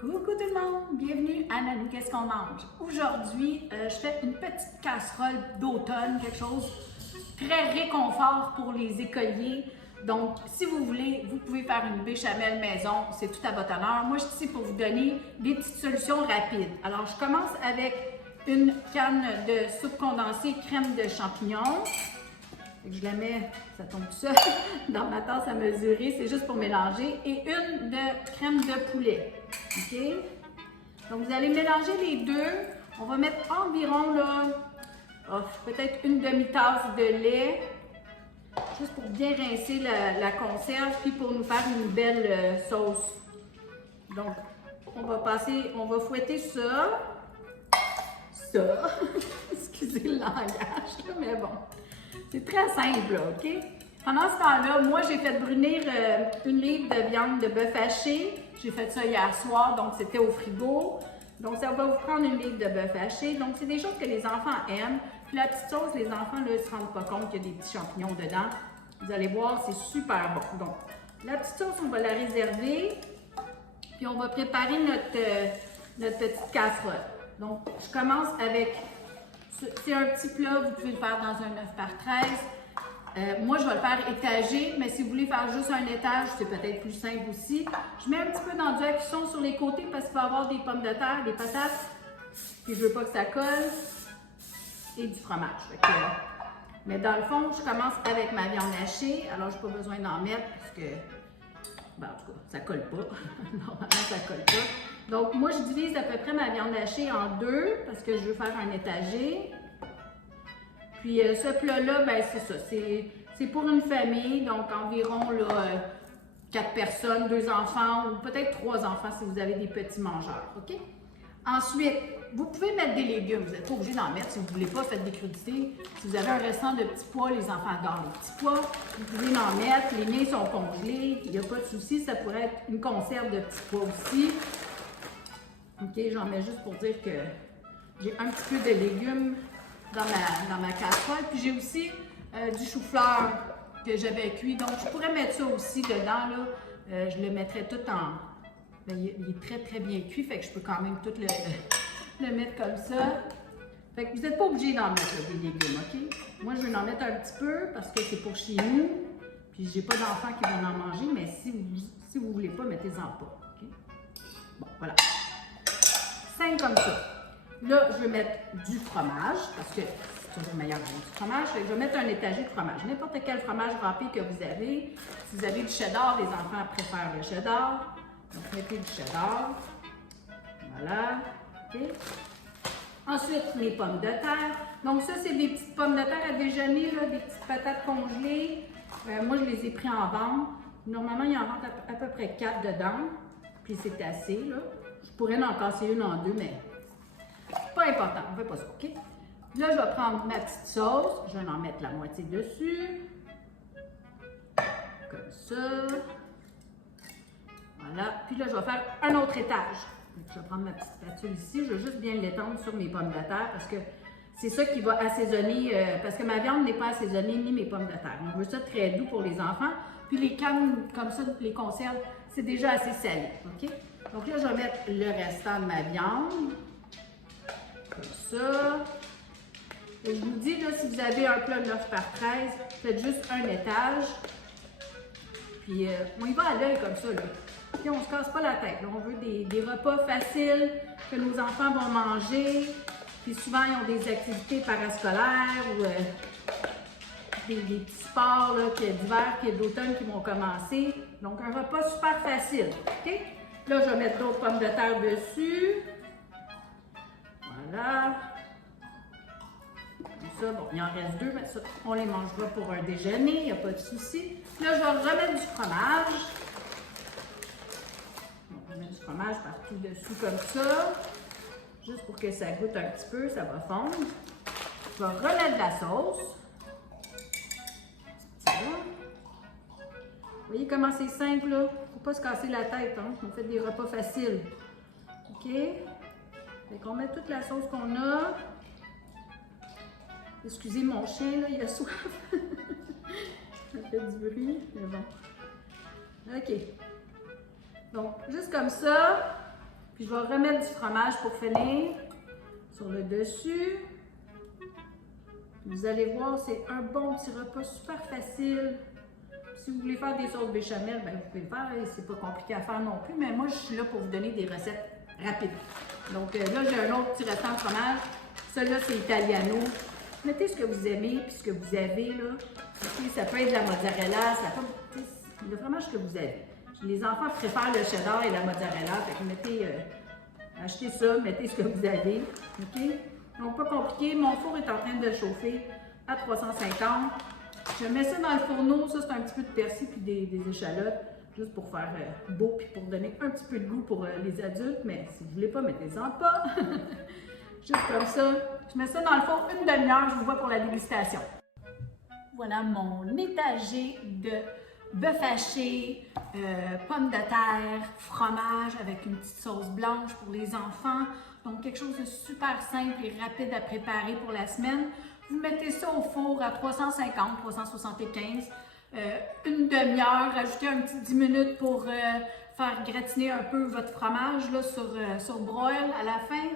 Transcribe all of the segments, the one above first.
Coucou tout le monde, bienvenue à Nanou Qu'est-ce qu'on mange? Aujourd'hui, je fais une petite casserole d'automne, quelque chose très réconfort pour les écoliers. Donc, si vous voulez, vous pouvez faire une béchamel maison, c'est tout à votre honneur. Moi, je suis ici pour vous donner des petites solutions rapides. Alors, je commence avec une canne de soupe condensée crème de champignons. Je la mets, ça tombe tout seul, dans ma tasse à mesurer, c'est juste pour mélanger. Et une de crème de poulet. OK? Donc, vous allez mélanger les deux. On va mettre environ, là, peut-être une demi-tasse de lait, juste pour bien rincer la conserve, puis pour nous faire une belle sauce. Donc, on va fouetter ça. Excusez le langage, là, mais bon. C'est très simple, là, OK? Pendant ce temps-là, moi, j'ai fait brunir une livre de viande de bœuf haché. J'ai fait ça hier soir, donc c'était au frigo. Donc, ça va vous prendre une livre de bœuf haché. Donc, c'est des choses que les enfants aiment. Puis la petite sauce, les enfants, là, ils ne se rendent pas compte qu'il y a des petits champignons dedans. Vous allez voir, c'est super bon. Donc, la petite sauce, on va la réserver. Puis, on va préparer notre petite casserole. Donc, je commence avec... C'est un petit plat, vous pouvez le faire dans un 9 par 13. Moi, je vais le faire étagé, mais si vous voulez faire juste un étage, c'est peut-être plus simple aussi. Je mets un petit peu d'enduit à cuisson sur les côtés parce qu'il va y avoir des pommes de terre, des patates, puis je veux pas que ça colle, et du fromage. Mais dans le fond, je commence avec ma viande hachée. Alors, je n'ai pas besoin d'en mettre parce que, ben, en tout cas, ça colle pas. Normalement, ça colle pas. Donc, moi, je divise à peu près ma viande hachée en deux parce que je veux faire un étagé. Puis, ce plat-là, ben c'est ça. C'est pour une famille, donc environ là, 4 personnes, 2 enfants ou peut-être 3 enfants si vous avez des petits mangeurs. OK? Ensuite, vous pouvez mettre des légumes. Vous n'êtes pas obligé d'en mettre si vous ne voulez pas, faites des crudités. Si vous avez un restant de petits pois, les enfants adorent les petits pois. Vous pouvez en mettre. Les miens sont congelés. Il n'y a pas de souci. Ça pourrait être une conserve de petits pois aussi. OK, j'en mets juste pour dire que j'ai un petit peu de légumes dans ma casserole. Puis j'ai aussi du chou-fleur que j'avais cuit. Donc, je pourrais mettre ça aussi dedans. Là. Je le mettrais tout en... Bien, il est très, très bien cuit. Fait que je peux quand même tout le mettre comme ça. Fait que vous n'êtes pas obligé d'en mettre là, des légumes, OK? Moi, je vais en mettre un petit peu parce que c'est pour chez nous. Puis j'ai pas d'enfants qui vont en manger. Mais si vous ne voulez pas, mettez-en pas. OK? Bon, voilà. Simple comme ça. Là, je vais mettre du fromage, parce que c'est toujours meilleur avec du fromage. Je vais mettre un étagé de fromage. N'importe quel fromage râpé que vous avez. Si vous avez du cheddar, les enfants préfèrent le cheddar. Donc, mettez du cheddar. Voilà. OK. Ensuite, les pommes de terre. Donc, ça, c'est des petites pommes de terre à déjeuner, là, des petites patates congelées. Moi, je les ai pris en vente. Normalement, il y en vend à peu près 4 dedans. Puis, c'est assez, là. Je pourrais en casser une en deux, mais pas important, on ne fait pas ça, OK? Là, je vais prendre ma petite sauce. Je vais en mettre la moitié dessus. Comme ça. Voilà. Puis là, je vais faire un autre étage. Donc, je vais prendre ma petite spatule ici. Je vais juste bien l'étendre sur mes pommes de terre parce que c'est ça qui va assaisonner, parce que ma viande n'est pas assaisonnée ni mes pommes de terre. Donc, je veux ça très doux pour les enfants. Puis les cannes, comme ça, les conserves, c'est déjà assez salé, OK? Donc là, je vais mettre le restant de ma viande. Comme ça. Et je vous dis, là, si vous avez un plat 9 par 13, faites juste un étage. Puis, on y va à l'œil comme ça, là. Puis, on ne se casse pas la tête. Là. On veut des repas faciles que nos enfants vont manger. Puis, souvent, ils ont des activités parascolaires ou des petits sports d'hiver et d'automne qui vont commencer. Donc, un repas super facile. OK? Là, je vais mettre d'autres pommes de terre dessus. Voilà. Comme ça, bon, il en reste 2, mais ça, on les mangera pour un déjeuner, il n'y a pas de souci. Là, je vais remettre du fromage. On met du fromage partout dessus comme ça. Juste pour que ça goûte un petit peu, ça va fondre. Je vais remettre de la sauce. Vous voyez comment c'est simple, là? Il ne faut pas se casser la tête, hein? On fait des repas faciles. OK? Fait qu'on met toute la sauce qu'on a. Excusez mon chien, là, il a soif. Ça fait du bruit, mais bon. OK. Donc, juste comme ça. Puis je vais remettre du fromage pour finir sur le dessus. Vous allez voir, c'est un bon petit repas super facile. Si vous voulez faire des sauces béchamel, ben vous pouvez le faire. C'est pas compliqué à faire non plus, mais moi, je suis là pour vous donner des recettes rapides. Donc là, j'ai un autre petit restant de fromage. Celui-là, c'est italiano. Mettez ce que vous aimez puis ce que vous avez là. Ça peut être de la mozzarella, ça peut le fromage que vous avez. Les enfants préfèrent le cheddar et la mozzarella, fait que mettez, achetez ça, mettez ce que vous avez. OK? Donc, pas compliqué. Mon four est en train de chauffer à 350. Je mets ça dans le fourneau. Ça, c'est un petit peu de persil puis des échalotes, juste pour faire beau puis pour donner un petit peu de goût pour les adultes. Mais si vous ne voulez pas, mettez-en pas. Juste comme ça. Je mets ça dans le four une demi-heure. Je vous vois pour la dégustation. Voilà mon étagé de bœuf haché, pommes de terre, fromage avec une petite sauce blanche pour les enfants. Donc, quelque chose de super simple et rapide à préparer pour la semaine. Vous mettez ça au four à 350, 375, une demi-heure. Rajoutez un petit 10 minutes pour faire gratiner un peu votre fromage là, sur broil à la fin.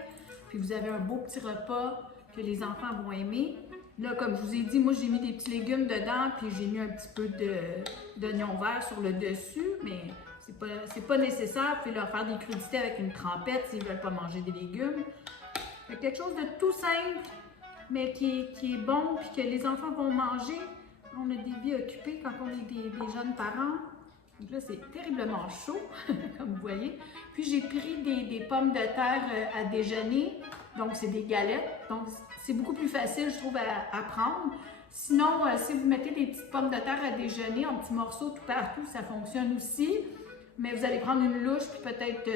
Puis vous avez un beau petit repas que les enfants vont aimer. Là, comme je vous ai dit, moi j'ai mis des petits légumes dedans, puis j'ai mis un petit peu d'oignon vert sur le dessus, mais c'est pas nécessaire. Vous pouvez leur faire des crudités avec une trempette s'ils ne veulent pas manger des légumes. C'est quelque chose de tout simple, mais qui est bon, puis que les enfants vont manger. On a des vies occupées quand on est des jeunes parents. Donc là, c'est terriblement chaud, comme vous voyez. Puis j'ai pris des pommes de terre à déjeuner, donc c'est des galettes. Donc c'est beaucoup plus facile, je trouve, à prendre. Sinon, si vous mettez des petites pommes de terre à déjeuner en petits morceaux tout partout, ça fonctionne aussi. Mais vous allez prendre une louche, puis peut-être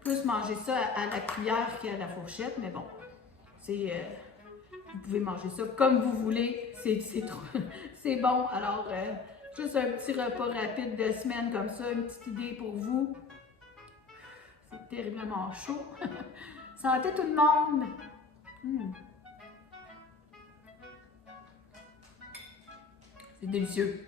plus manger ça à la cuillère qu'à la fourchette. Mais bon, vous pouvez manger ça comme vous voulez. C'est bon. Alors, juste un petit repas rapide de semaine comme ça, une petite idée pour vous. C'est terriblement chaud. Santé tout le monde! C'est délicieux!